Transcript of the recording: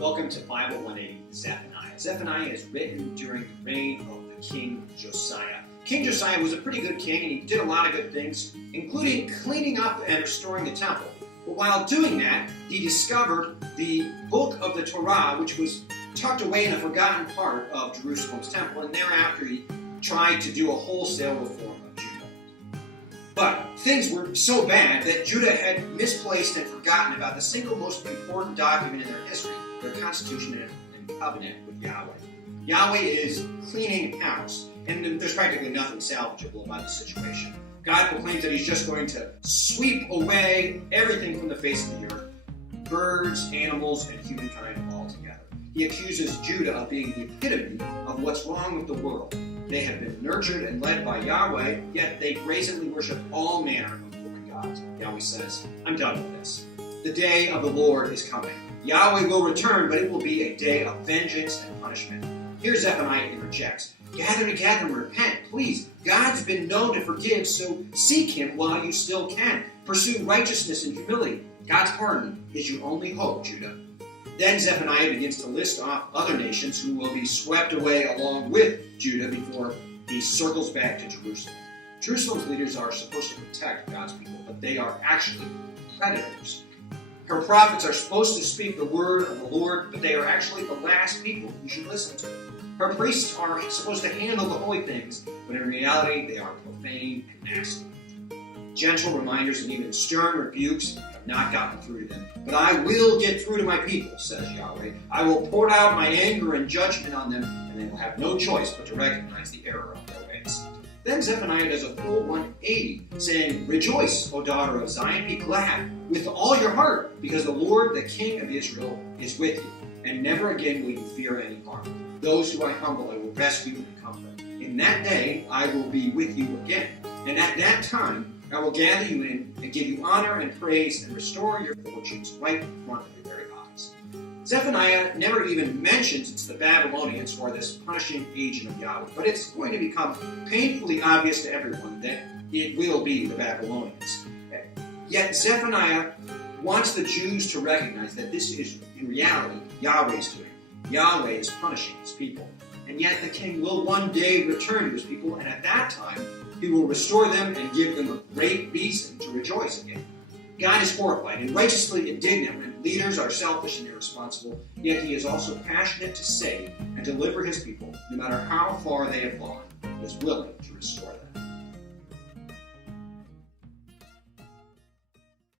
Welcome to Bible 180, Zephaniah. Zephaniah is written during the reign of the King Josiah. King Josiah was a pretty good king, and he did a lot of good things, including cleaning up and restoring the temple. But while doing that, he discovered the book of the Torah, which was tucked away in a forgotten part of Jerusalem's temple, and thereafter he tried to do a wholesale reform of Judah. But things were so bad that Judah had misplaced and forgotten about the single most important document in their history, their constitution and covenant with Yahweh. Yahweh is cleaning house, and there's practically nothing salvageable about the situation. God proclaims that he's just going to sweep away everything from the face of the earth, birds, animals, and humankind altogether. He accuses Judah of being the epitome of what's wrong with the world. They have been nurtured and led by Yahweh, yet they brazenly worship all manner of foreign gods. Yahweh says, I'm done with this. The day of the Lord is coming. Yahweh will return, but it will be a day of vengeance and punishment. Here Zephaniah interjects, gather together and repent, please. God's been known to forgive, so seek him while you still can. Pursue righteousness and humility. God's pardon is your only hope, Judah. Then Zephaniah begins to list off other nations who will be swept away along with Judah before he circles back to Jerusalem. Jerusalem's leaders are supposed to protect God's people, but they are actually predators. Her prophets are supposed to speak the word of the Lord, but they are actually the last people you should listen to. Her priests are supposed to handle the holy things, but in reality they are profane and nasty. Gentle reminders and even stern rebukes have not gotten through to them. But I will get through to my people, says Yahweh. I will pour out my anger and judgment on them, and they will have no choice but to recognize the error of their ways. Then Zephaniah does a full 180, saying, Rejoice, O daughter of Zion, be glad with all your heart, because the Lord, the King of Israel, is with you, and never again will you fear any harm. Those who I humble I will rescue and comfort. In that day I will be with you again, and at that time I will gather you in and give you honor and praise and restore your fortunes right in front of your very eyes. Zephaniah never even mentions it's the Babylonians who are this punishing agent of Yahweh, but it's going to become painfully obvious to everyone that it will be the Babylonians. Yet Zephaniah wants the Jews to recognize that this is, in reality, Yahweh's doing. Yahweh is punishing his people. And yet the king will one day return to his people, and at that time, he will restore them and give them a great reason to rejoice again. God is horrified and righteously indignant when leaders are selfish and irresponsible, yet he is also passionate to save and deliver his people, no matter how far they have gone. He is willing to restore them.